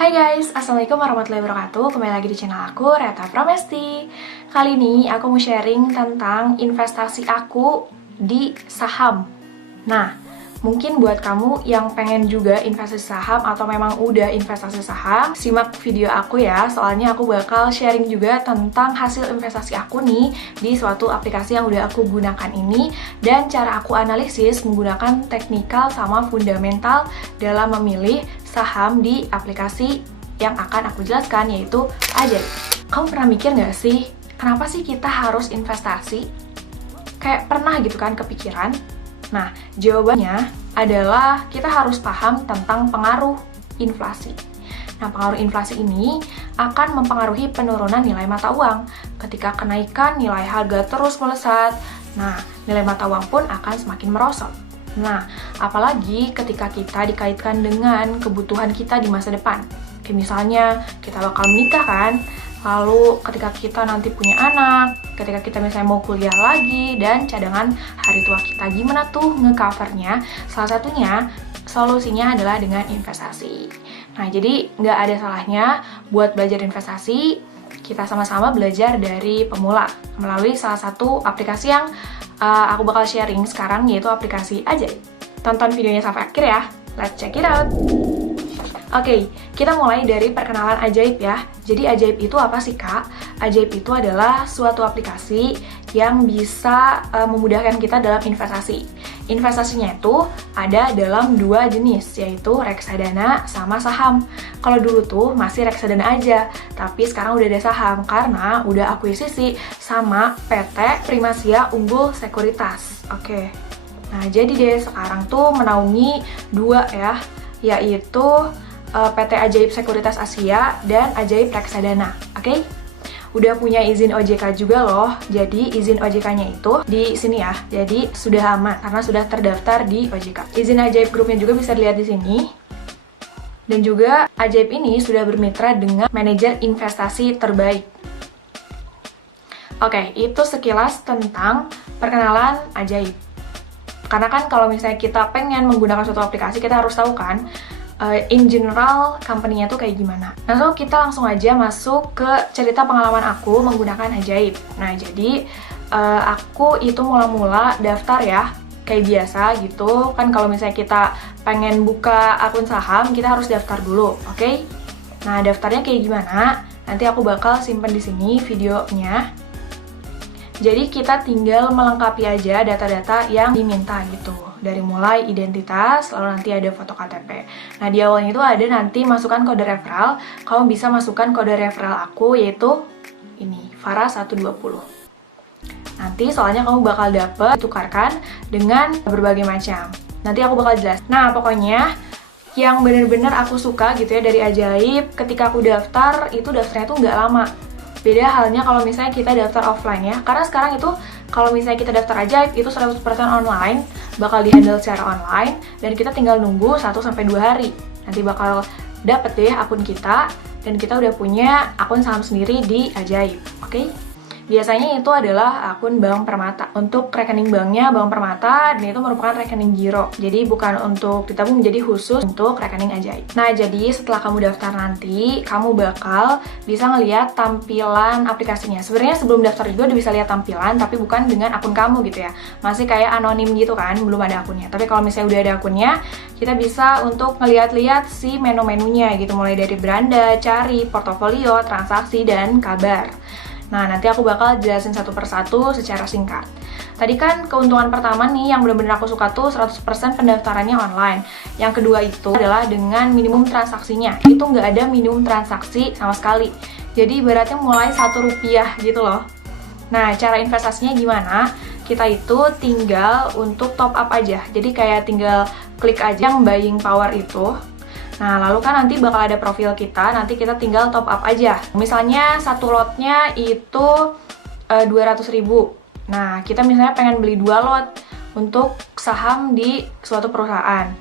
Hai guys, Assalamualaikum warahmatullahi wabarakatuh. Kembali lagi di channel aku, Reta Pramesti. Kali ini aku mau sharing tentang investasi aku di saham. Nah, mungkin buat kamu yang pengen juga investasi saham atau memang udah investasi saham, simak video aku ya, soalnya aku bakal sharing juga tentang hasil investasi aku nih di suatu aplikasi yang udah aku gunakan ini, dan cara aku analisis menggunakan teknikal sama fundamental dalam memilih saham di aplikasi yang akan aku jelaskan, yaitu Ajaib. Kamu pernah mikir nggak sih, kenapa sih kita harus investasi? Kayak pernah gitu kan kepikiran? Nah, jawabannya adalah kita harus paham tentang pengaruh inflasi. Nah, pengaruh inflasi ini akan mempengaruhi penurunan nilai mata uang. Ketika kenaikan nilai harga terus melesat, nah, nilai mata uang pun akan semakin merosot. Nah, apalagi ketika kita dikaitkan dengan kebutuhan kita di masa depan. Kayak misalnya, kita bakal menikah kan? Lalu ketika kita nanti punya anak, ketika kita misalnya mau kuliah lagi, dan cadangan hari tua kita, gimana tuh nge-covernya? Salah satunya, solusinya adalah dengan investasi. Nah, jadi nggak ada salahnya buat belajar investasi, kita sama-sama belajar dari pemula melalui salah satu aplikasi yang aku bakal sharing sekarang, yaitu aplikasi Ajaib. Tonton videonya sampai akhir ya, let's check it out! Oke, kita mulai dari perkenalan Ajaib ya. Jadi Ajaib itu apa sih Kak? Ajaib itu adalah suatu aplikasi yang bisa memudahkan kita dalam investasi. Investasinya itu ada dalam dua jenis, yaitu reksadana sama saham. Kalau dulu tuh masih reksadana aja, tapi sekarang udah ada saham karena udah akuisisi sama PT Primasia Unggul Sekuritas. Oke, nah jadi deh sekarang tuh menaungi dua ya, yaitu PT Ajaib Sekuritas Asia dan Ajaib Reksadana, oke? Udah punya izin OJK juga loh, jadi izin OJK-nya itu di sini ya, jadi sudah aman karena sudah terdaftar di OJK. Izin Ajaib grupnya juga bisa dilihat di sini. Dan juga Ajaib ini sudah bermitra dengan manajer investasi terbaik. Oke, itu sekilas tentang perkenalan Ajaib. Karena kan kalau misalnya kita pengen menggunakan suatu aplikasi, kita harus tahu kan in general company-nya tuh kayak gimana. Nah, so kita langsung aja masuk ke cerita pengalaman aku menggunakan Ajaib. Nah, jadi aku itu mula-mula daftar ya, kayak biasa gitu. Kan kalau misalnya kita pengen buka akun saham, kita harus daftar dulu, oke? Nah, daftarnya kayak gimana? Nanti aku bakal simpen di sini videonya. Jadi kita tinggal melengkapi aja data-data yang diminta gitu. Dari mulai identitas, lalu nanti ada foto KTP. Nah, di awalnya itu ada nanti masukkan kode referral. Kamu bisa masukkan kode referral aku, yaitu ini, Farah120. Nanti soalnya kamu bakal dapet tukarkan dengan berbagai macam. Nanti aku bakal jelas. Nah, pokoknya yang bener-bener aku suka gitu ya dari Ajaib, ketika aku daftar, itu daftarnya tuh nggak lama. Beda halnya kalau misalnya kita daftar offline ya. Karena sekarang itu kalau misalnya kita daftar Ajaib itu 100% online, bakal di-handle secara online, dan kita tinggal nunggu 1-2 hari. Nanti bakal dapet deh akun kita, dan kita udah punya akun saham sendiri di Ajaib, oke? Biasanya itu adalah akun Bank Permata. Untuk rekening banknya Bank Permata, dan itu merupakan rekening giro. Jadi bukan untuk ditabung, menjadi khusus untuk rekening Ajaib. Nah, jadi setelah kamu daftar nanti, kamu bakal bisa ngeliat tampilan aplikasinya. Sebenarnya sebelum daftar juga udah bisa lihat tampilan, tapi bukan dengan akun kamu gitu ya. Masih kayak anonim gitu kan, belum ada akunnya. Tapi kalau misalnya udah ada akunnya, kita bisa untuk ngeliat-liat si menu-menunya gitu. Mulai dari beranda, cari, portofolio, transaksi, dan kabar. Nah, nanti aku bakal jelasin satu persatu secara singkat. Tadi kan keuntungan pertama nih yang bener-bener aku suka tuh 100% pendaftarannya online. Yang kedua itu adalah dengan minimum transaksinya. Itu nggak ada minimum transaksi sama sekali. Jadi ibaratnya mulai Rp1 gitu loh. Nah, cara investasinya gimana? Kita itu tinggal untuk top up aja. Jadi kayak tinggal klik aja yang buying power itu. Nah, lalu kan nanti bakal ada profil kita, nanti kita tinggal top up aja. Misalnya satu lotnya itu 200.000. Nah, kita misalnya pengen beli 2 lot untuk saham di suatu perusahaan.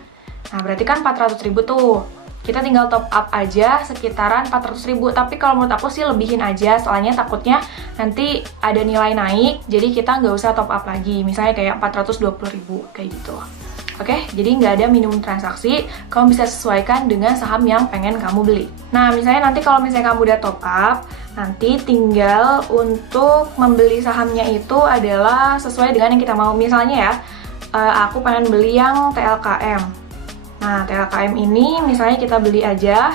Nah, berarti kan 400.000 tuh. Kita tinggal top up aja sekitaran 400.000. Tapi kalau menurut aku sih lebihin aja, soalnya takutnya nanti ada nilai naik, jadi kita nggak usah top up lagi. Misalnya kayak 420.000, kayak gitu. Oke, jadi nggak ada minimum transaksi, kamu bisa sesuaikan dengan saham yang pengen kamu beli. Nah, misalnya nanti kalau misalnya kamu udah top up, nanti tinggal untuk membeli sahamnya itu adalah sesuai dengan yang kita mau. Misalnya ya, aku pengen beli yang TLKM. Nah, TLKM ini misalnya kita beli aja.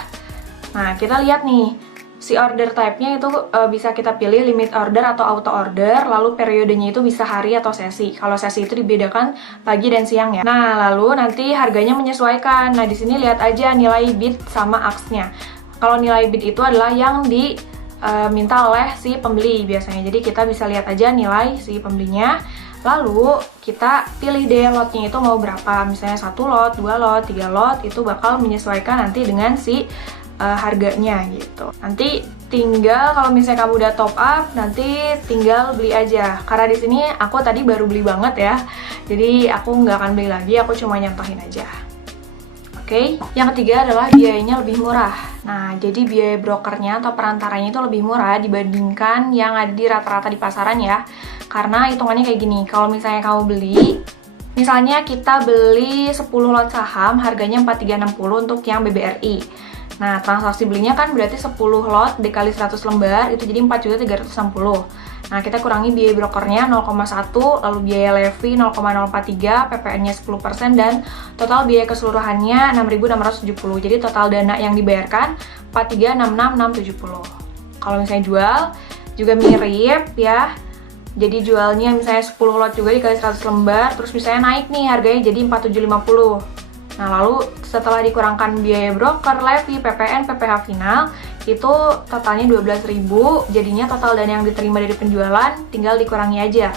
Nah, kita lihat nih, si order type-nya itu bisa kita pilih limit order atau auto order, lalu periodenya itu bisa hari atau sesi. Kalau sesi itu dibedakan pagi dan siang ya. Nah, lalu nanti harganya menyesuaikan. Nah, di sini lihat aja nilai bid sama ASK-nya. Kalau nilai bid itu adalah yang diminta oleh si pembeli biasanya. Jadi kita bisa lihat aja nilai si pembelinya. Lalu kita pilih deh lotnya itu mau berapa. Misalnya 1 lot, 2 lot, 3 lot, itu bakal menyesuaikan nanti dengan si harganya gitu. Nanti tinggal kalau misalnya kamu udah top up, nanti tinggal beli aja. Karena di sini aku tadi baru beli banget ya, jadi aku nggak akan beli lagi, aku cuma nyontohin aja. Oke, yang ketiga adalah biayanya lebih murah. Nah, jadi biaya brokernya atau perantaranya itu lebih murah dibandingkan yang ada di rata-rata di pasaran ya. Karena hitungannya kayak gini, kalau misalnya kamu beli, misalnya kita beli 10 lot saham, harganya 4.360 untuk yang BBRI. Nah, transaksi belinya kan berarti 10 lot dikali 100 lembar, itu jadi 4.360. Nah, kita kurangi biaya brokernya 0,1, lalu biaya levy 0,043, PPN-nya 10%, dan total biaya keseluruhannya 6.670. Jadi total dana yang dibayarkan 4366.670. Kalau misalnya jual, juga mirip ya. Jadi jualnya misalnya 10 lot juga dikali 100 lembar, terus misalnya naik nih harganya jadi 4.750. Nah, lalu setelah dikurangkan biaya broker, levy, PPN, PPh final, itu totalnya 12.000, jadinya total dana yang diterima dari penjualan tinggal dikurangi aja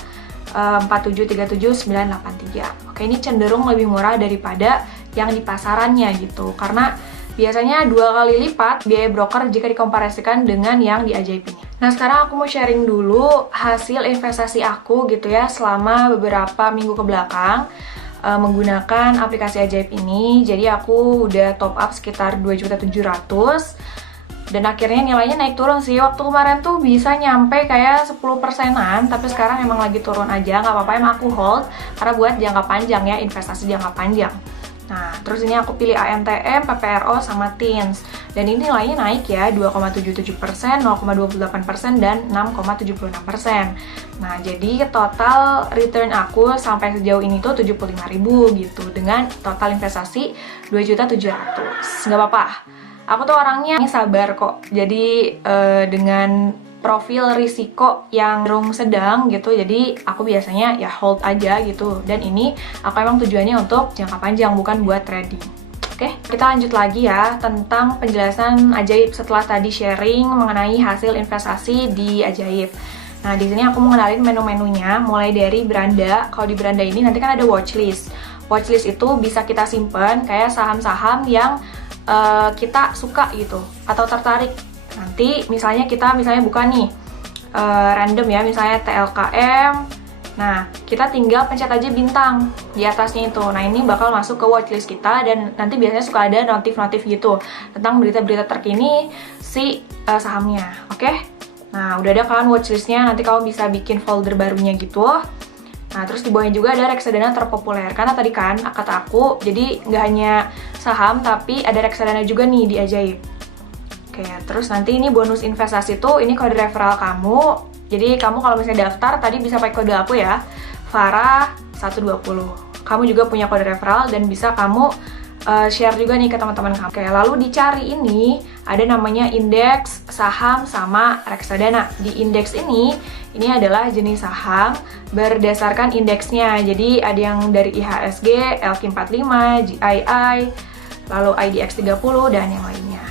4737.983. Oke, ini cenderung lebih murah daripada yang di pasarannya gitu, karena biasanya 2 kali lipat biaya broker jika dikomparasikan dengan yang di Ajaib ini. Nah, sekarang aku mau sharing dulu hasil investasi aku gitu ya selama beberapa minggu ke belakang menggunakan aplikasi Ajaib ini. Jadi aku udah top up sekitar 2.700.000 dan akhirnya nilainya naik turun sih. Waktu kemarin tuh bisa nyampe kayak 10%-an, tapi sekarang emang lagi turun aja, nggak apa-apa, emang aku hold karena buat jangka panjang ya, investasi jangka panjang. Nah, terus ini aku pilih AMTM, PPRO, sama TINS. Dan ini nilainya naik ya, 2,77%, 0,28%, dan 6,76%. Nah, jadi total return aku sampai sejauh ini tuh 75.000 gitu, dengan total investasi 2.700.000. Nggak apa-apa, aku tuh orangnya sabar kok. Jadi dengan profil risiko yang cenderung sedang gitu, jadi aku biasanya ya hold aja gitu. Dan ini aku emang tujuannya untuk jangka panjang, bukan buat trading. Oke, kita lanjut lagi ya tentang penjelasan Ajaib setelah tadi sharing mengenai hasil investasi di Ajaib. Nah, di sini aku mau ngenalin menu-menunya, mulai dari beranda. Kalau di beranda ini nanti kan ada watchlist. Watchlist itu bisa kita simpen kayak saham-saham yang kita suka gitu atau tertarik. Nanti misalnya kita buka nih random ya, misalnya TLKM. Nah, kita tinggal pencet aja bintang di atasnya itu. Nah, ini bakal masuk ke watchlist kita, dan nanti biasanya suka ada notif-notif gitu tentang berita-berita terkini si sahamnya. Oke? Nah, udah ada kan watchlistnya, nanti kamu bisa bikin folder barunya gitu. Nah, terus di bawahnya juga ada reksadana terpopuler. Karena tadi kan kata aku, jadi nggak hanya saham, tapi ada reksadana juga nih di Ajaib. Oke, terus nanti ini bonus investasi tuh, ini kode referral kamu. Jadi kamu kalau misalnya daftar, tadi bisa pakai kode aku ya, Farah 120. Kamu juga punya kode referral dan bisa kamu share juga nih ke teman-teman kamu. Oke, lalu dicari ini ada namanya indeks saham sama reksadana. Di indeks ini adalah jenis saham berdasarkan indeksnya. Jadi ada yang dari IHSG, LQ45, GII, lalu IDX 30 dan yang lainnya.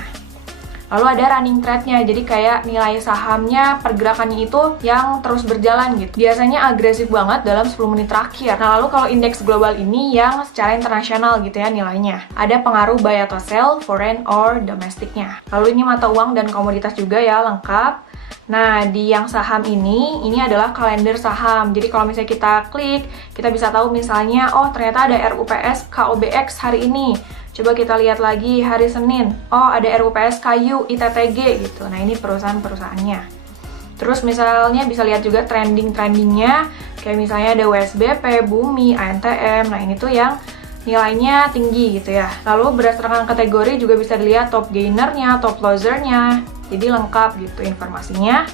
Lalu ada running trade-nya, jadi kayak nilai sahamnya, pergerakannya itu yang terus berjalan gitu. Biasanya agresif banget dalam 10 menit terakhir. Nah, lalu kalau indeks global ini yang secara internasional gitu ya nilainya. Ada pengaruh buy atau sell, foreign or domestiknya. Lalu ini mata uang dan komoditas juga ya, lengkap. Nah, di yang saham ini adalah kalender saham. Jadi kalau misalnya kita klik, kita bisa tahu misalnya, oh ternyata ada RUPS KOBX hari ini. Coba kita lihat lagi hari Senin. Oh, ada RUPS Kayu ITTG gitu. Nah, ini perusahaan-perusahaannya. Terus misalnya bisa lihat juga trending-trendingnya. Kayak misalnya ada WSBP, Bumi, ANTM. Nah, ini tuh yang nilainya tinggi gitu ya. Lalu berdasarkan kategori juga bisa dilihat top gainernya, top losernya. Jadi lengkap gitu informasinya.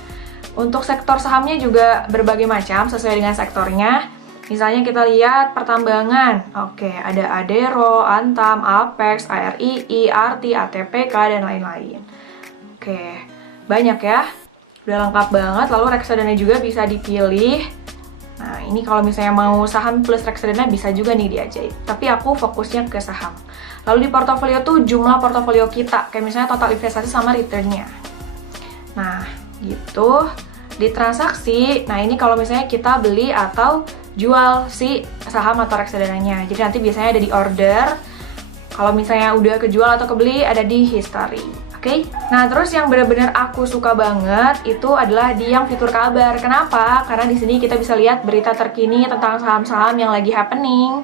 Untuk sektor sahamnya juga berbagai macam sesuai dengan sektornya. Misalnya kita lihat pertambangan. Oke, ada Adero, Antam, Apex, ARII, ARTI, ATPK, dan lain-lain. Oke, banyak ya. Udah lengkap banget. Lalu reksadana juga bisa dipilih. Nah, ini kalau misalnya mau saham plus reksadana bisa juga nih di Ajaib. Tapi aku fokusnya ke saham. Lalu di portofolio tuh jumlah portofolio kita, kayak misalnya total investasi sama returnnya. Nah, gitu. Di transaksi, nah ini kalau misalnya kita beli atau jual si saham atau reksadananya. Jadi nanti biasanya ada di order. Kalau misalnya udah kejual atau kebeli, ada di history. Oke, nah terus yang benar-benar aku suka banget itu adalah di yang fitur kabar. Kenapa? Karena di sini kita bisa lihat berita terkini tentang saham-saham yang lagi happening.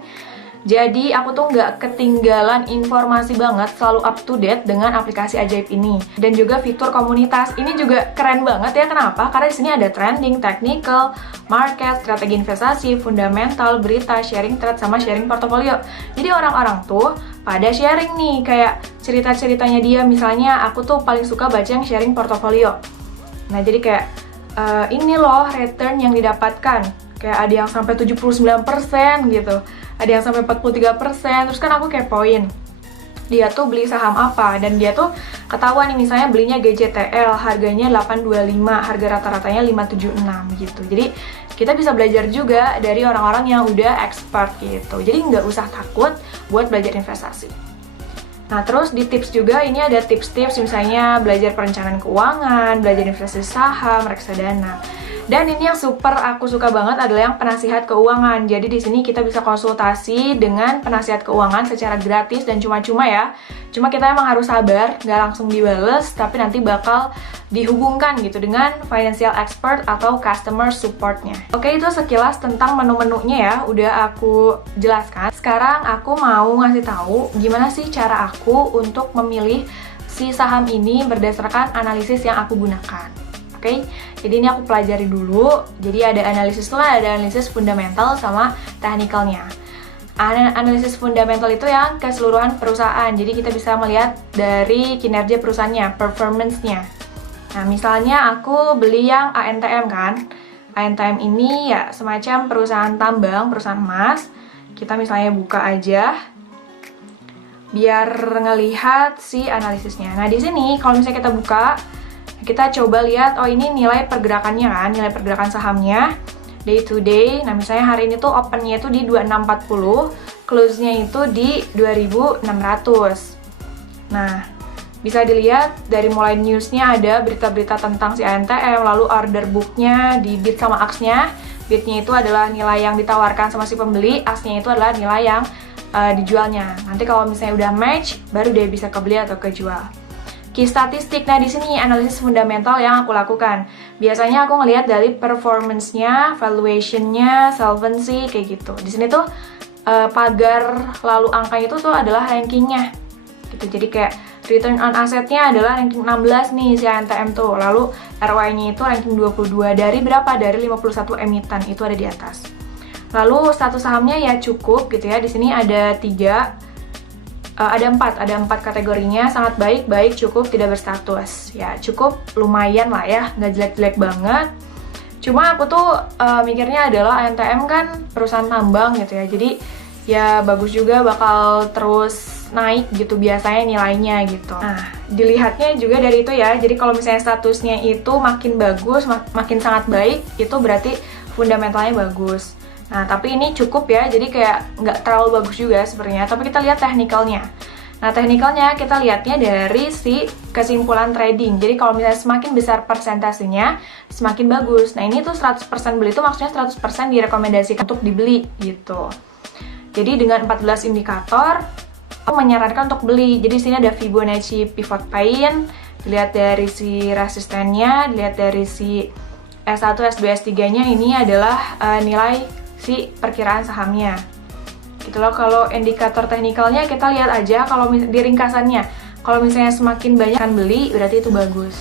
Jadi aku tuh nggak ketinggalan informasi banget, selalu up to date dengan aplikasi Ajaib ini. Dan juga fitur komunitas ini juga keren banget ya. Kenapa? Karena di sini ada trending, technical, market, strategi investasi, fundamental, berita, sharing thread, sama sharing portofolio. Jadi orang-orang tuh pada sharing nih kayak cerita-ceritanya dia. Misalnya aku tuh paling suka baca yang sharing portofolio. Nah jadi kayak ini loh return yang didapatkan. Kayak ada yang sampai 79% gitu. Ada yang sampai 43%. Terus kan aku kepoin dia tuh beli saham apa, dan dia tuh ketahuan nih misalnya belinya GJTL, harganya 825, harga rata-ratanya 576 gitu. Jadi kita bisa belajar juga dari orang-orang yang udah expert gitu. Jadi nggak usah takut buat belajar investasi. Nah terus di tips juga ini ada tips-tips misalnya belajar perencanaan keuangan, belajar investasi saham, reksadana. Dan ini yang super aku suka banget adalah yang penasihat keuangan. Jadi di sini kita bisa konsultasi dengan penasihat keuangan secara gratis dan cuma-cuma ya. Cuma kita emang harus sabar, nggak langsung dibales, tapi nanti bakal dihubungkan gitu dengan financial expert atau customer supportnya. Oke, itu sekilas tentang menu-menunya ya, udah aku jelaskan. Sekarang aku mau ngasih tahu gimana sih cara aku untuk memilih si saham ini berdasarkan analisis yang aku gunakan. Oke, jadi ini aku pelajari dulu. Jadi ada analisis tuh, ada analisis fundamental sama technicalnya. Analisis fundamental itu yang keseluruhan perusahaan. Jadi kita bisa melihat dari kinerja perusahaannya, performance-nya. Nah, misalnya aku beli yang ANTM kan. ANTM ini ya semacam perusahaan tambang, perusahaan emas. Kita misalnya buka aja biar ngelihat si analisisnya. Nah, di sini kalau misalnya kita buka, kita coba lihat, oh ini nilai pergerakannya kan, nilai pergerakan sahamnya day to day. Nah misalnya hari ini tuh opennya itu di 2640, close-nya itu di 2600. Nah bisa dilihat dari mulai news-nya ada berita-berita tentang si ANTM, lalu order book-nya di bid sama ask-nya. Bid-nya itu adalah nilai yang ditawarkan sama si pembeli, ask-nya itu adalah nilai yang dijualnya. Nanti kalau misalnya udah match, baru dia bisa kebeli atau kejual. Key statistik, nah di sini analisis fundamental yang aku lakukan. Biasanya aku ngelihat dari performance-nya, valuation-nya, solvency, kayak gitu. Di sini tuh pagar lalu angka itu tuh adalah ranking-nya. Gitu. Jadi kayak return on asset-nya adalah ranking 16 nih si ANTM tuh. Lalu ROI-nya itu ranking 22. Dari berapa? Dari 51 emiten, itu ada di atas. Lalu status sahamnya ya cukup gitu ya. Di sini ada 4 kategorinya, sangat baik, baik, cukup, tidak berstatus. Ya cukup lumayan lah ya, nggak jelek-jelek banget. Cuma aku tuh mikirnya adalah ANTM kan perusahaan tambang gitu ya, jadi ya bagus juga bakal terus naik gitu biasanya nilainya gitu. Nah dilihatnya juga dari itu ya, jadi kalau misalnya statusnya itu makin bagus, makin sangat baik, itu berarti fundamentalnya bagus. Nah, tapi ini cukup ya, jadi kayak nggak terlalu bagus juga sebenarnya. Tapi kita lihat technicalnya. Nah, technicalnya kita lihatnya dari si kesimpulan trading. Jadi kalau misalnya semakin besar persentasenya, semakin bagus. Nah, ini tuh 100% beli itu maksudnya 100% direkomendasikan untuk dibeli gitu. Jadi dengan 14 indikator, aku menyarankan untuk beli. Jadi sini ada Fibonacci pivot point, dilihat dari si resistennya, dilihat dari si S1, S2, S3-nya, ini adalah nilai si perkiraan sahamnya. Gitu loh. Kalau indikator teknikalnya kita lihat aja kalau di ringkasannya. Kalau misalnya semakin banyak kan beli, berarti itu bagus.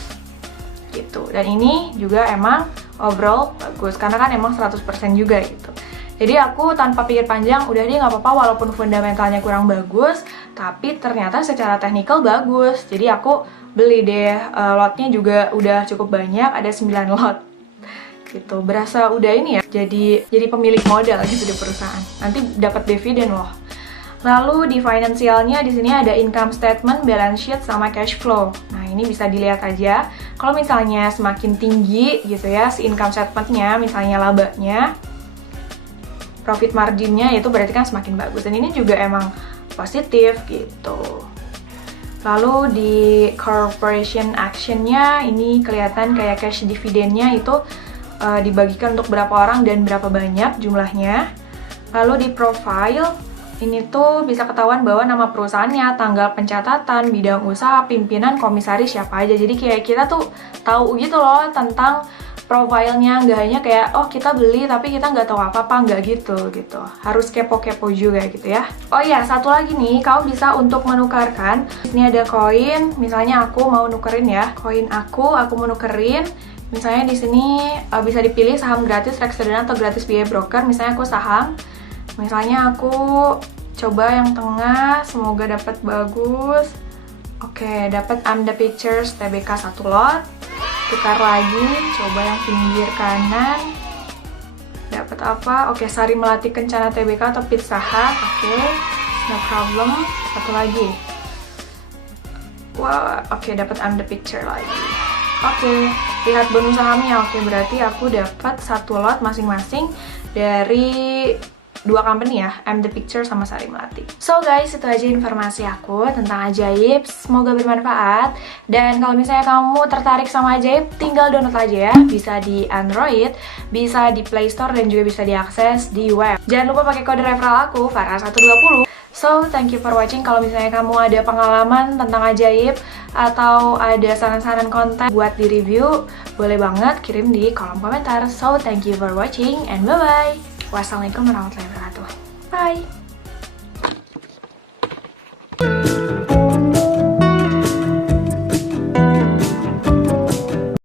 Gitu. Dan ini juga emang overall bagus karena kan emang 100% juga gitu. Jadi aku tanpa pikir panjang, udah deh nggak apa-apa walaupun fundamentalnya kurang bagus, tapi ternyata secara teknikal bagus. Jadi aku beli deh, lotnya juga udah cukup banyak, ada 9 lot. Gitu, berasa udah ini ya, jadi pemilik modal gitu di perusahaan. Nanti dapat dividen loh. Lalu di finansialnya di sini ada income statement, balance sheet, sama cash flow. Nah ini bisa dilihat aja. Kalau misalnya semakin tinggi gitu ya si income statementnya, misalnya labanya, profit marginnya itu berarti kan semakin bagus. Dan ini juga emang positif gitu. Lalu di corporation actionnya ini kelihatan kayak cash dividennya itu dibagikan untuk berapa orang dan berapa banyak jumlahnya. Lalu di profile ini tuh bisa ketahuan bahwa nama perusahaannya, tanggal pencatatan, bidang usaha, pimpinan, komisaris siapa aja. Jadi kayak kita tuh tahu gitu loh tentang profilnya, nggak hanya kayak oh kita beli tapi kita nggak tahu apa-apa, nggak gitu. Harus kepo-kepo juga gitu ya. Oh iya, satu lagi nih, kamu bisa untuk menukarkan. Ini ada koin, misalnya aku mau nukerin ya, koin aku mau nukerin. Misalnya di sini bisa dipilih saham gratis, reksadana, atau gratis biaya broker. Misalnya aku saham. Misalnya aku coba yang tengah, semoga dapat bagus. Oke, dapat the Pictures TBK 1 lot. Tukar lagi, coba yang pinggir kanan. Dapat apa? Oke, Sari Melati Kencana TBK atau Pizza Hut. Oke, no problem. Satu lagi. Wow, oke, dapat the Picture lagi. Oke, lihat bonus sahamnya. Oke, berarti aku dapat 1 lot masing-masing dari 2 company ya, The Picture sama Sari Melati. So guys, itu aja informasi aku tentang Ajaib. Semoga bermanfaat. Dan kalau misalnya kamu tertarik sama Ajaib, tinggal download aja ya. Bisa di Android, bisa di Play Store, dan juga bisa diakses di web. Jangan lupa pakai kode referral aku, Farah120. So, thank you for watching. Kalau misalnya kamu ada pengalaman tentang Ajaib atau ada saran-saran konten buat di review, boleh banget kirim di kolom komentar. So, thank you for watching and bye-bye. Wassalamualaikum warahmatullahi wabarakatuh. Bye!